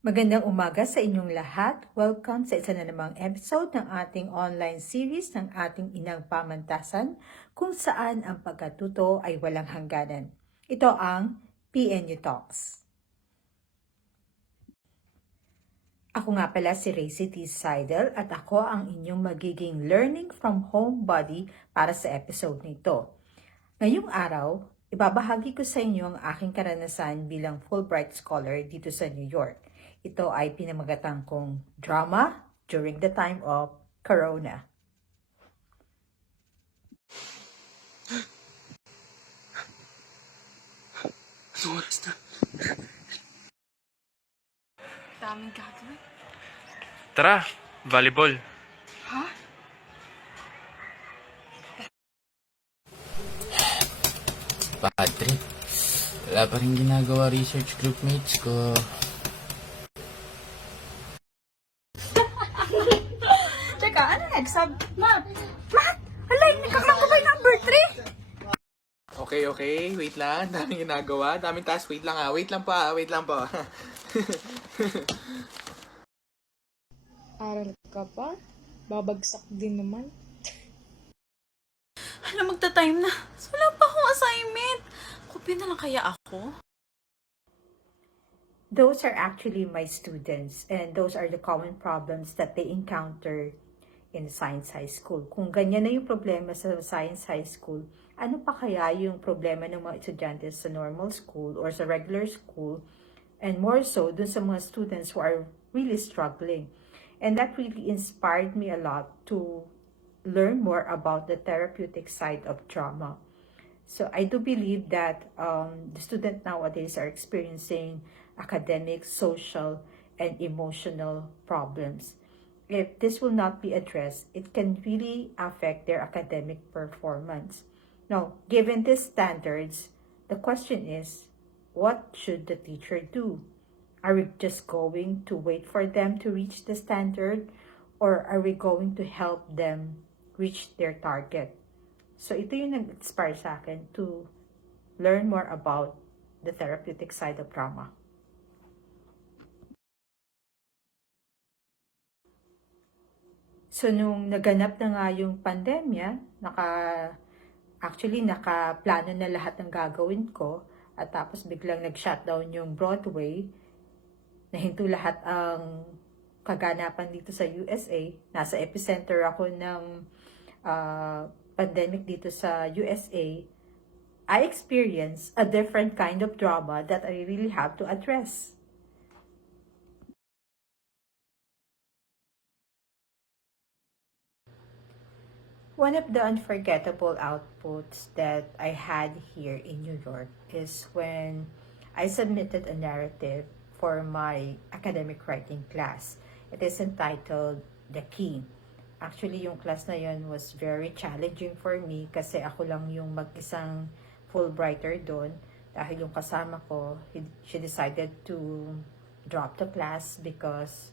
Magandang umaga sa inyong lahat. Welcome sa isa na namang episode ng ating online series ng ating inang pamantasan kung saan ang pagkatuto ay walang hangganan. Ito ang PNU Talks. Ako nga pala si Raysie Seidel at ako ang inyong magiging learning from home buddy para sa episode nito. Ngayong araw, ibabahagi ko sa inyo ang aking karanasan bilang Fulbright Scholar dito sa New York. Ito ay pinamagatan kong drama during the time of Corona. Anong oras na? Daming gagawin. Tara, volleyball. Ha? Bad trip. Wala pa rin ginagawa research group mates ko. Teka, ano next? Math! Math! Alay, nakaklang ko ba yung number 3? Okay. Wait lang. Daming ginagawa. Daming task. Wait lang ha. Wait lang pa. Aral ka pa? Babagsak din naman. Hala, magta-time na. Wala pa akong assignment. Kopya na lang kaya ako? Those are actually my students and those are the common problems that they encounter in science high school. Kung ganyan na yung problema sa science high school, ano pa kaya yung problema ng mga estudyante sa normal school or sa regular school, and more so dun sa mga students who are really struggling. And that really inspired me a lot to learn more about the therapeutic side of drama. So I do believe that the students nowadays are experiencing academic, social, and emotional problems. If this will not be addressed, it can really affect their academic performance. Now, given these standards, the question is, what should the teacher do? Are we just going to wait for them to reach the standard, or are we going to help them reach their target? So ito yung nag-inspire sa akin to learn more about the therapeutic side of drama. So nung naganap na nga yung pandemya, nakaplano na lahat ng gagawin ko, at tapos biglang nag-shutdown yung Broadway, nahinto lahat ang kaganapan dito sa USA. Nasa epicenter ako ng pandemic dito sa USA. I experienced a different kind of drama that I really have to address. One of the unforgettable outputs that I had here in New York is when I submitted a narrative for my academic writing class. It is entitled The Key. Actually, yung class na yun was very challenging for me kasi ako lang yung mag-isang Fulbrighter doon. Dahil yung kasama ko, she decided to drop the class because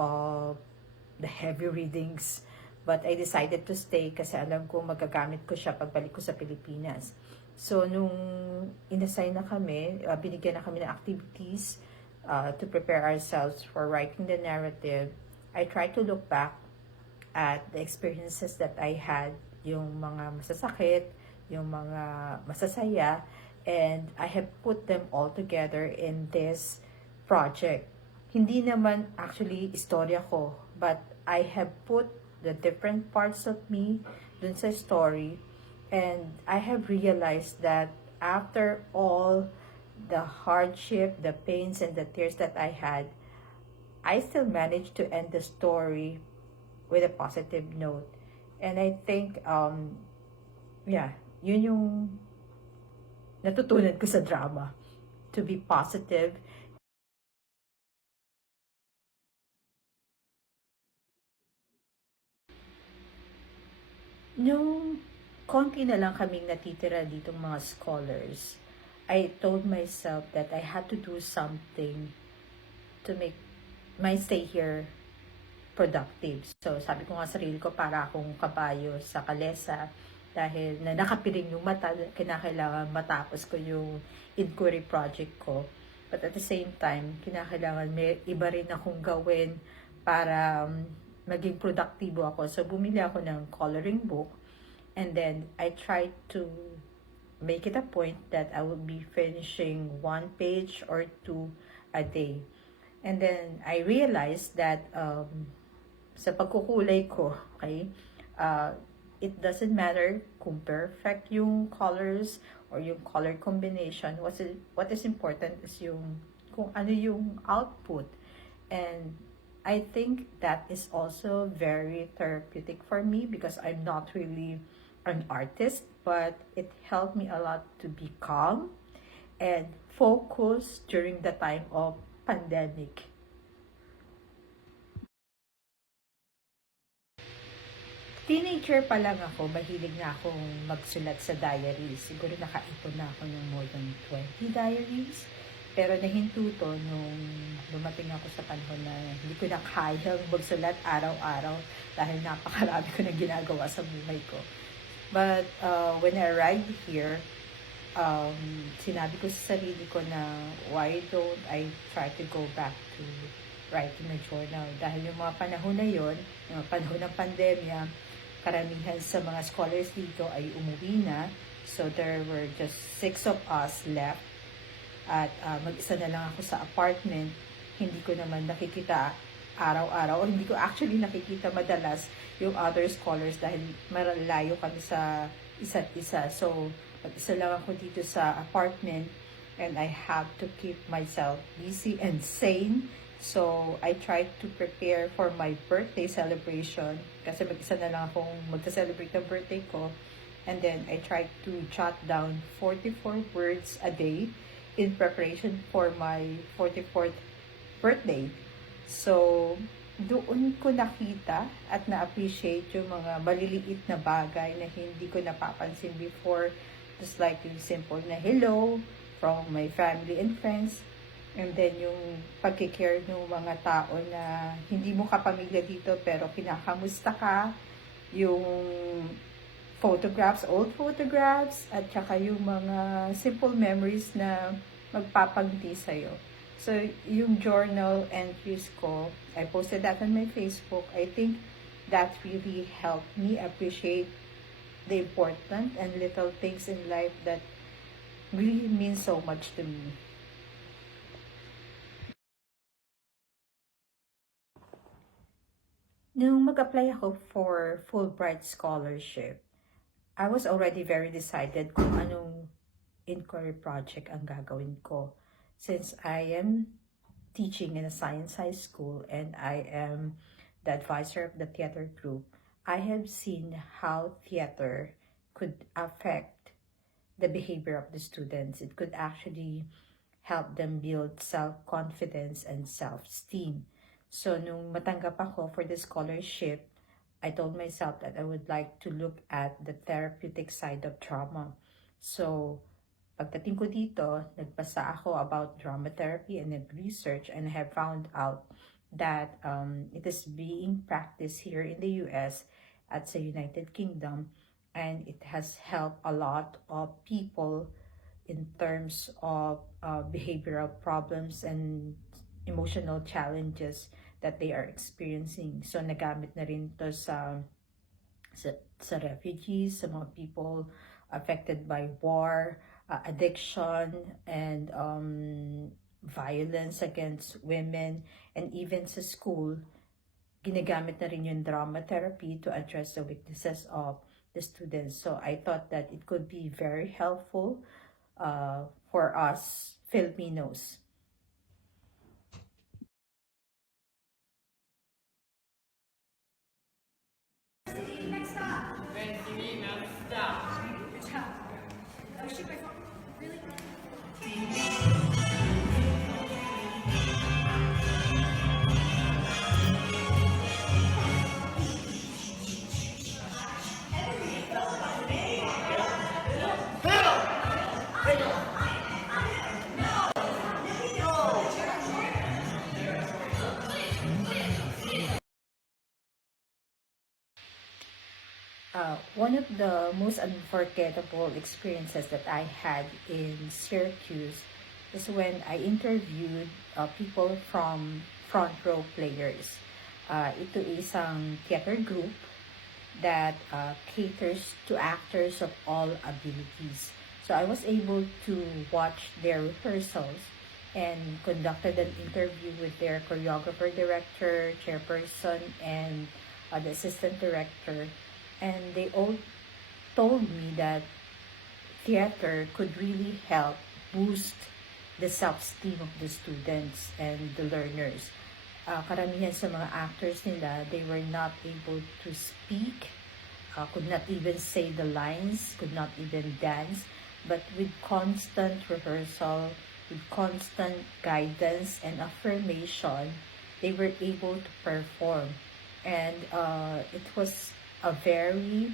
of the heavy readings. But I decided to stay kasi alam ko magagamit ko siya pagbalik ko sa Pilipinas. So, nung inassign na kami, binigyan na kami ng activities to prepare ourselves for writing the narrative, I tried to look back at the experiences that I had, yung mga masasakit, yung mga masasaya, and I have put them all together in this project. Hindi naman actually istorya ko, but I have put the different parts of me dun sa story, and I have realized that after all the hardship, the pains, and the tears that I had, I still managed to end the story with a positive note. And I think, yun yung natutunan ko sa drama. To be positive. Nung konti na lang kaming natitira ditong mga scholars, I told myself that I had to do something to make my stay here productive. So, sabi ko nga sa sarili ko, para akong kabayo sa kalesa, dahil nakapiring yung mata, kinakailangan matapos ko yung inquiry project ko. But at the same time, kinakailangan may iba rin akong gawin para maging produktibo ako. So, bumili ako ng coloring book. And then, I tried to make it a point that I will be finishing 1 page or 2 a day. And then, I realized that sa pagkukulay ko, okay, it doesn't matter kung perfect yung colors or yung color combination. What is important is yung kung ano yung output. And I think that is also very therapeutic for me because I'm not really an artist, but it helped me a lot to be calm and focus during the time of pandemic. Teenager pa lang ako, mahilig na akong magsulat sa diaries. Siguro nakaipon na ako ng more than 20 diaries. Pero nahinto to nung dumating ako sa panahon na hindi ko na kayang magsulat araw-araw dahil napakarami ko na ginagawa sa buhay ko. But when I arrived here, sinabi ko sa sarili ko na why don't I try to go back to writing a journal. Dahil yung mga panahon na yon, yung mga panahon ng pandemya, karamihan sa mga scholars dito ay umuwi na. So there were just 6 of us left. At mag-isa na lang ako sa apartment. Hindi ko naman nakikita araw-araw, o hindi ko actually nakikita madalas yung other scholars dahil malayo kami sa isa't isa. So, mag-isa lang ako dito sa apartment and I have to keep myself busy and sane. So, I tried to prepare for my birthday celebration kasi mag-isa na lang akong magsa-celebrate ng birthday ko. And then, I tried to jot down 44 words a day in preparation for my 44th birthday. So, doon ko nakita at na-appreciate yung mga maliliit na bagay na hindi ko napapansin before. Just like yung simple na hello from my family and friends. And then yung pagkikare ng mga tao na hindi mo kapamilya dito pero kinakamusta ka. Yung photographs, old photographs, at saka yung mga simple memories na magpapangiti sa'yo. So, yung journal entries ko, I posted that on my Facebook. I think that really helped me appreciate the important and little things in life that really mean so much to me. Nung mag-apply ako for Fulbright Scholarship, I was already very decided kung anong inquiry project ang gagawin ko. Since I am teaching in a science high school and I am the advisor of the theater group, I have seen how theater could affect the behavior of the students. It could actually help them build self-confidence and self-esteem. So, nung matanggap ako for the scholarship, I told myself that I would like to look at the therapeutic side of trauma. So, pagdating ko dito, nagbasa ako about drama therapy and nag-research and I have found out that it is being practiced here in the US at the United Kingdom, and it has helped a lot of people in terms of behavioral problems and emotional challenges that they are experiencing. So, nagamit na rin to sa refugees, sa mga people affected by war, addiction, and violence against women, and even sa school, ginagamit na rin yung drama therapy to address the weaknesses of the students. So, I thought that it could be very helpful for us Filipinos. One of the most unforgettable experiences that I had in Syracuse is when I interviewed people from front row players. Ito isang theater group that caters to actors of all abilities. So I was able to watch their rehearsals and conducted an interview with their choreographer, director, chairperson, and the assistant director. And they all told me that theater could really help boost the self-esteem of the students and the learners. Karamihan sa mga actors nila, they were not able to speak, could not even say the lines, could not even dance, but with constant rehearsal, with constant guidance and affirmation, they were able to perform. And it was a very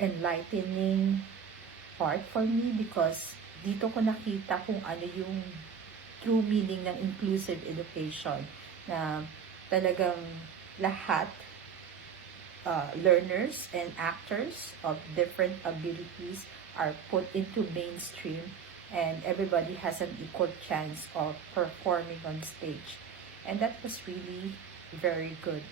enlightening part for me because dito ko nakita kung ano yung true meaning ng inclusive education, na talagang lahat, learners and actors of different abilities are put into mainstream and everybody has an equal chance of performing on stage. And that was really very good.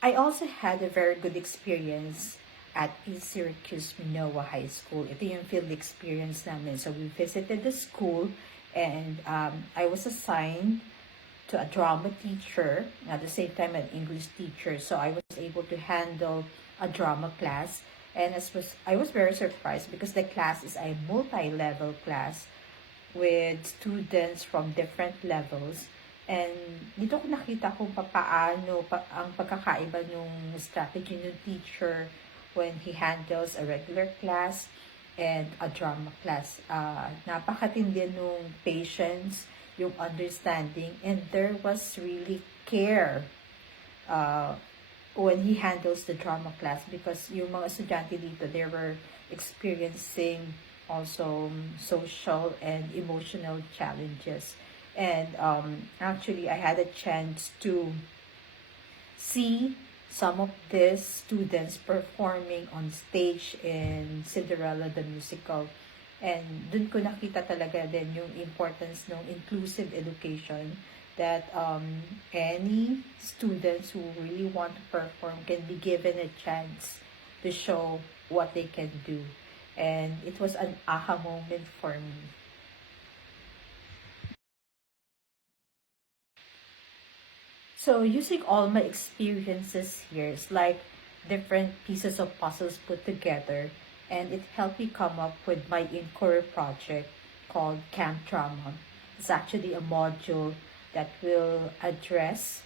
I also had a very good experience at Syracuse Minoa High School. Ito yung field experience namin. So we visited the school and I was assigned to a drama teacher, at the same time an English teacher. So I was able to handle a drama class. And I was very surprised because the class is a multi-level class with students from different levels. And dito ko nakita kung paano ang pagkakaiba ng strategy ng teacher when he handles a regular class and a drama class. Napakatindi nung patience, yung understanding, and there was really care when he handles the drama class because yung mga estudyante dito, they were experiencing also social and emotional challenges. And actually, I had a chance to see some of these students performing on stage in Cinderella the musical. And dun ko nakita talaga din yung importance ng inclusive education, that any students who really want to perform can be given a chance to show what they can do. And it was an aha moment for me. So using all my experiences here, it's like different pieces of puzzles put together, and it helped me come up with my inquiry project called Camp Drama. It's actually a module that will address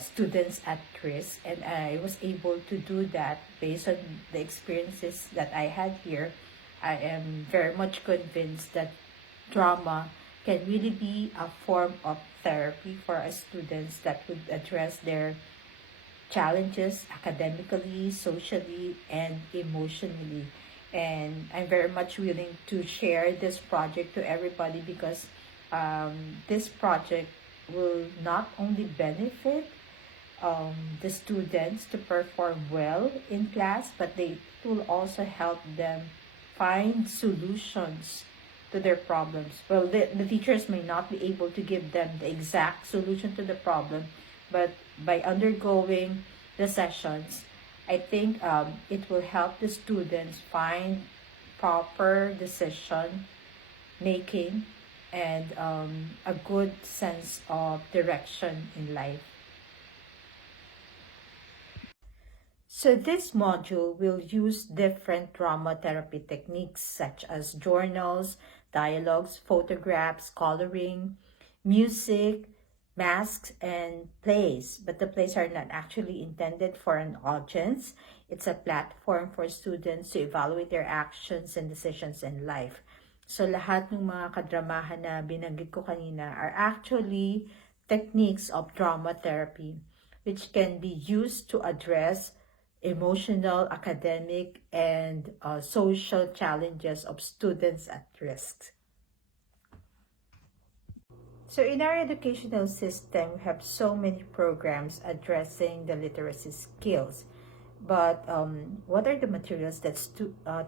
students at risk, and I was able to do that based on the experiences that I had here. I am very much convinced that drama can really be a form of therapy for our students that would address their challenges academically, socially, and emotionally. And I'm very much willing to share this project to everybody because this project will not only benefit the students to perform well in class, but it will also help them find solutions to their problems. Well, the teachers may not be able to give them the exact solution to the problem, but by undergoing the sessions, I think it will help the students find proper decision making and a good sense of direction in life. So this module will use different drama therapy techniques such as journals, dialogues, photographs, coloring, music, masks, and plays. But the plays are not actually intended for an audience. It's a platform for students to evaluate their actions and decisions in life. So lahat ng mga kadramahan na binanggit ko kanina are actually techniques of drama therapy which can be used to address emotional, academic, and social challenges of students at risk. So in our educational system, we have so many programs addressing the literacy skills. but what are the materials that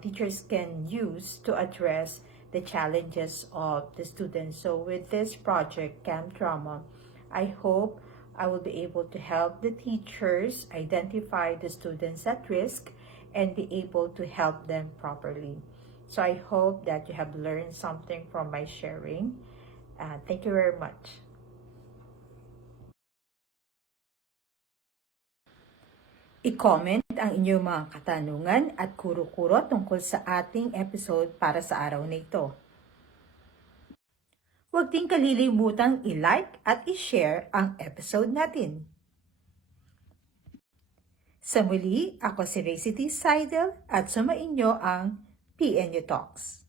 teachers can use to address the challenges of the students? So with this project, Camp Drama, I hope I will be able to help the teachers identify the students at risk and be able to help them properly. So I hope that you have learned something from my sharing. Thank you very much. I-comment ang inyong mga katanungan at kuro-kuro tungkol sa ating episode para sa araw na ito. Huwag din kalilimutang i-like at i-share ang episode natin. Sa muli, ako si Raysie Seidel at sumainyo ang PNU Talks.